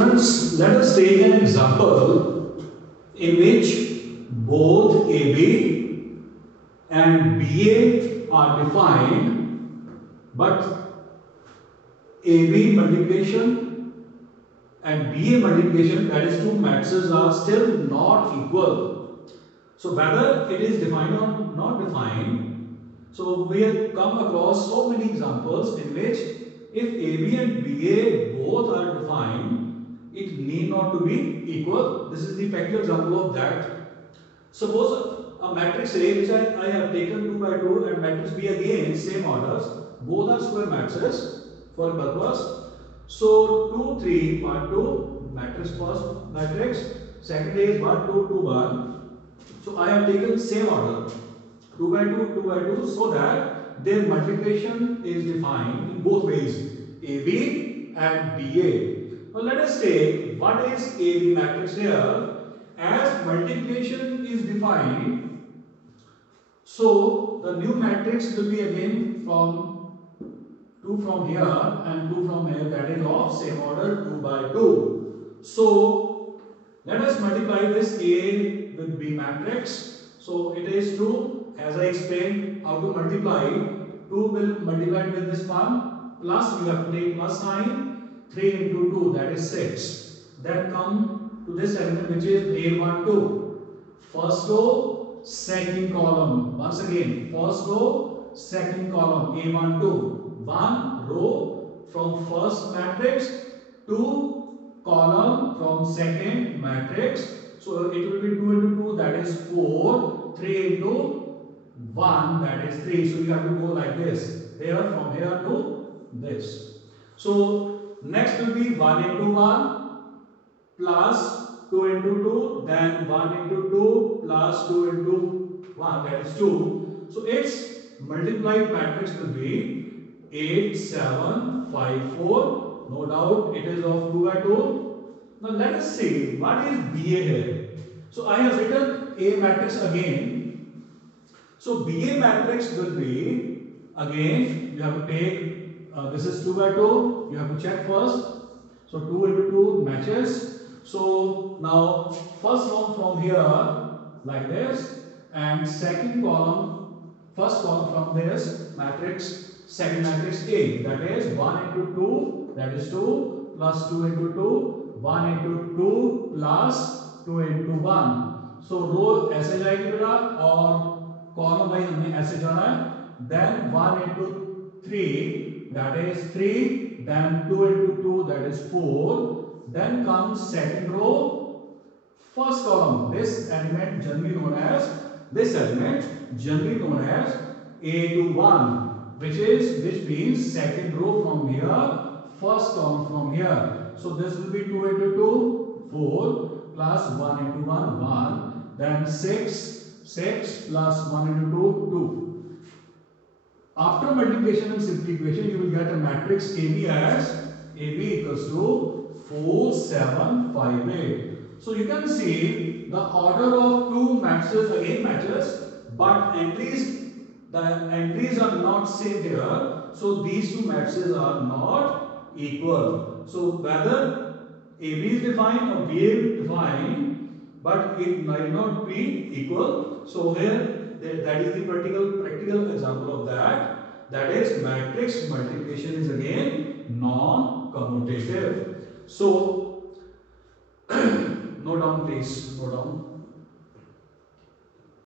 students, let us take an example in which both AB and BA are defined, but AB multiplication and BA multiplication, that is two matrices, are still not equal. So whether it is defined or not defined, so we have come across so many examples in which if AB and BA both are defined, it need not to be equal. This is the practical example of that. Suppose a matrix A which I have taken 2 by 2 and matrix B again same orders, both are square matrices for purpose. So 2 3 1 2 matrix first matrix, second is 1 2 2 1. So I have taken same order 2 by 2 2 by 2 so that their multiplication is defined in both ways, AB and BA. Now let us say what is AB matrix here. As multiplication is defined, so the new matrix will be again from 2 from here and 2 from here, that is of same order 2 by 2. So let us multiply this A with B matrix. So it is 2, as I explained how to multiply. 2 will multiply with this one, plus you have to take plus sign, 3 into 2, that is 6. Then come to this element which is A12. First row, second column. Once again, first row, second column, A12. One row from first matrix, two column from second matrix. So it will be 2 into 2, that is 4. 3 into 1, that is 3. So you have to go like this. Here, from here to this. So next will be 1 into 1 plus 2 into 2, then 1 into 2 plus 2 into 1, that is 2. So its multiplied matrix will be 8 7 5 4. No doubt it is of 2 by 2. Now let us see what is BA here. So I have written A matrix again. So BA matrix will be, again you have to take, this is 2 by 2, you have to check first. So 2 into 2 matches. So now first one from here like this, and second column, first column from this matrix, second matrix A, that is 1 into 2, that is 2, plus 2 into 2, 1 into 2 plus 2 into 1. So रो ऐसे जाएगी बेटा और column भाई हमने ऐसे जाना है. Then 1 into 3, that is 3, then 2 into 2, that is 4. Then comes second row, first column. This element generally known as A21, which means second row from here, first column from here. So this will be 2 into 2, 4, plus 1 into 1, 1. Then 6 plus 1 into 2, 2. After multiplication and simplification, you will get a matrix AB as AB equals to 4 7 5 8. So you can see the order of two matrices again matches, but the entries are not same here. So these two matrices are not equal. So whether AB is defined or BA is defined, but it might not be equal. So here that is the practical example of that. That is, matrix multiplication is again non-commutative. So note down please, note down.